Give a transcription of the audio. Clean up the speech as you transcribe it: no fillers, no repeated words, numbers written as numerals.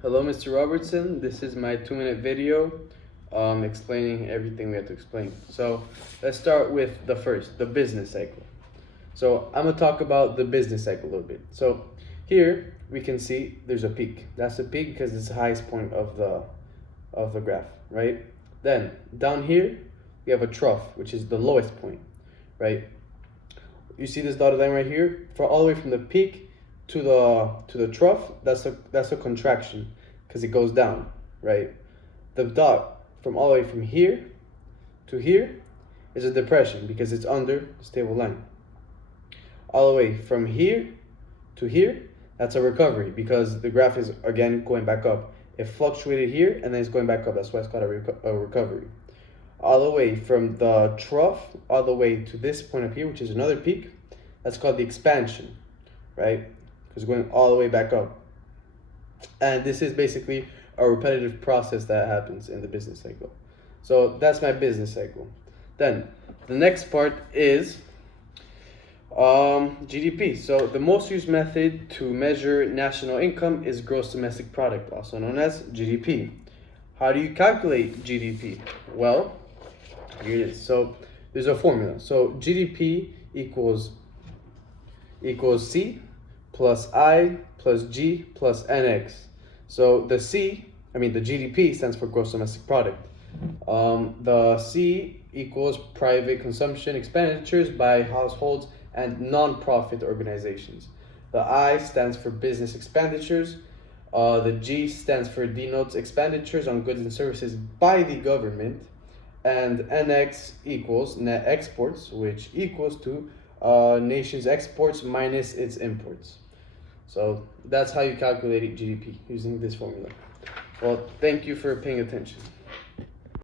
Hello, Mr. Robertson. This is my 2-minute video explaining everything we have to explain. So let's start with the business cycle. So I'm going to talk about the business cycle a little bit. So here we can see there's a peak. That's a peak because it's the highest point of the graph, right? Then down here we have a trough, which is the lowest point, right? You see this dotted line right here? For all the way from the peak to the trough, that's a contraction because it goes down, right? The dot from all the way from here to here is a depression because it's under the stable line. All the way from here to here, that's a recovery because the graph is again going back up. It fluctuated here and then it's going back up. That's why it's called a recovery. All the way from the trough all the way to this point up here, which is another peak, that's called the expansion, right? Because going all the way back up. And this is basically a repetitive process that happens in the business cycle. So that's my business cycle. Then the next part is GDP. So the most used method to measure national income is gross domestic product, also known as GDP. How do you calculate GDP? Well, here it is. So there's a formula. So GDP equals C plus I plus G plus NX. So the GDP stands for gross domestic product. The C equals private consumption expenditures by households and non-profit organizations. The I stands for business expenditures. The G stands for denotes expenditures on goods and services by the government. And NX equals net exports, which equals to nation's exports minus its imports. So that's how you calculate GDP using this formula. Well, thank you for paying attention.